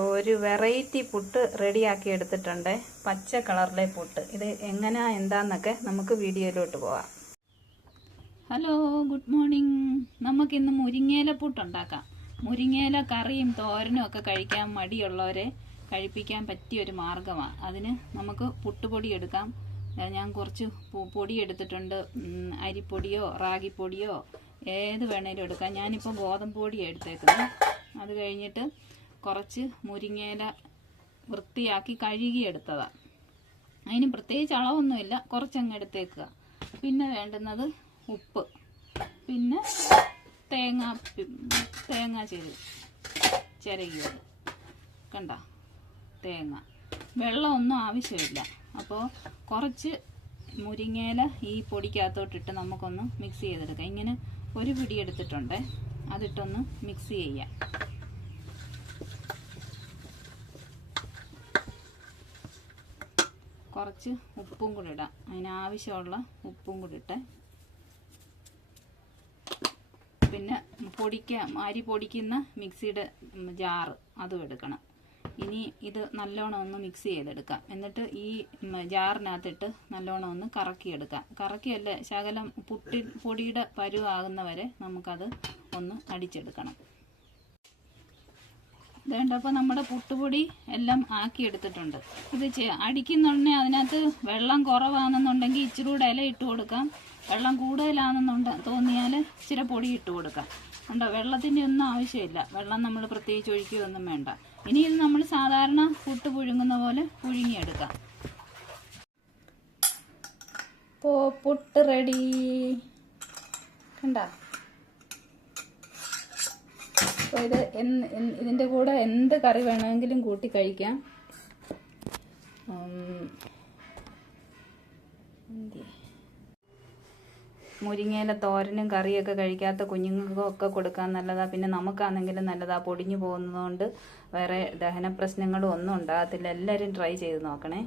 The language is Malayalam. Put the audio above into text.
ഒരു വെറൈറ്റി പുട്ട് റെഡിയാക്കി എടുത്തിട്ടുണ്ട്. പച്ച കളറിലെ പുട്ട്. ഇത് എങ്ങനെയാ എന്താന്നൊക്കെ നമുക്ക് വീഡിയോയിലോട്ട് പോവാം. Hello, good morning. നമുക്കിന്ന് മുരിങ്ങയില പുട്ടുണ്ടാക്കാം. മുരിങ്ങയില കറിയും തോരനും ഒക്കെ കഴിക്കാൻ മടിയുള്ളവരെ കഴിപ്പിക്കാൻ പറ്റിയൊരു മാർഗമാണ്. അതിന് നമുക്ക് പുട്ടുപൊടി എടുക്കാം. ഞാൻ കുറച്ച് പൊടി എടുത്തിട്ടുണ്ട്. അരിപ്പൊടിയോ റാഗിപ്പൊടിയോ ഏത് വേണേലും എടുക്കാം. ഞാനിപ്പോൾ ഗോതമ്പ് പൊടിയാണ് എടുത്തേക്കുന്നത്. അത് കഴിഞ്ഞിട്ട് കുറച്ച് മുരിങ്ങയില വൃത്തിയാക്കി കഴുകിയെടുത്തതാണ്. അതിന് പ്രത്യേകിച്ച് അളവൊന്നുമില്ല, കുറച്ചങ്ങ് എടുത്തേക്കുക. പിന്നെ വേണ്ടുന്നത് ഉപ്പ്, പിന്നെ തേങ്ങ ചിരകിയത് കണ്ട തേങ്ങ. വെള്ളമൊന്നും ആവശ്യമില്ല. അപ്പോൾ കുറച്ച് മുരിങ്ങയില ഈ പൊടിക്കകത്തോട്ടിട്ട് നമുക്കൊന്ന് മിക്സ് ചെയ്തെടുക്കാം. ഇങ്ങനെ ഒരു പിടി എടുത്തിട്ടുണ്ട്, അതിട്ടൊന്ന് മിക്സ് ചെയ്യാം. കുറച്ച് ഉപ്പും കൂടി ഇടാം. അതിനാവശ്യമുള്ള ഉപ്പും കൂടി ഇട്ട് പിന്നെ അരി പൊടിക്കുന്ന മിക്സിയുടെ ജാറ് അതും എടുക്കണം. ഇനി ഇത് നല്ലോണം ഒന്ന് മിക്സ് ചെയ്തെടുക്കാം. എന്നിട്ട് ഈ ജാറിനകത്തിട്ട് നല്ലോണം ഒന്ന് കറക്കിയെടുക്കാം. കറക്കിയല്ല, ശകലം പൊടിയുടെ പരുവാകുന്നവരെ നമുക്കത് ഒന്ന് അടിച്ചെടുക്കണം. ഇതേണ്ടപ്പോൾ നമ്മുടെ പുട്ടുപൊടി എല്ലാം ആക്കിയെടുത്തിട്ടുണ്ട്. ഇത് അടിക്കുന്നുണ്ടെങ്കിൽ അതിനകത്ത് വെള്ളം കുറവാണെന്നുണ്ടെങ്കിൽ ഇച്ചിരി കൂടെ ഇല ഇട്ട് കൊടുക്കാം. വെള്ളം തോന്നിയാൽ ഇച്ചിരി പൊടി ഇട്ട് കൊടുക്കാം. ഉണ്ടോ, വെള്ളത്തിൻ്റെ ഒന്നും ആവശ്യമില്ല. വെള്ളം നമ്മൾ പ്രത്യേകിച്ച് ഒഴിക്കുകയൊന്നും വേണ്ട. ഇനി ഇത് നമ്മൾ സാധാരണ പുട്ട് പുഴുങ്ങുന്ന പോലെ പുഴുങ്ങിയെടുക്കാം. പുട്ട് റെഡി കണ്ടോ. അപ്പോൾ ഇതിൻ്റെ കൂടെ എന്ത് കറി വേണമെങ്കിലും കൂട്ടി കഴിക്കാം. മുരിങ്ങയില തോരനും കറിയൊക്കെ കഴിക്കാത്ത കുഞ്ഞുങ്ങൾക്കൊക്കെ കൊടുക്കാൻ നല്ലതാണ്. പിന്നെ നമുക്കാണെങ്കിലും നല്ലതാണ്. പൊടിഞ്ഞു പോകുന്നതുകൊണ്ട് വേറെ ദഹന പ്രശ്നങ്ങളും ഒന്നും ഉണ്ടാകത്തില്ല. എല്ലാവരും ട്രൈ ചെയ്ത് നോക്കണേ.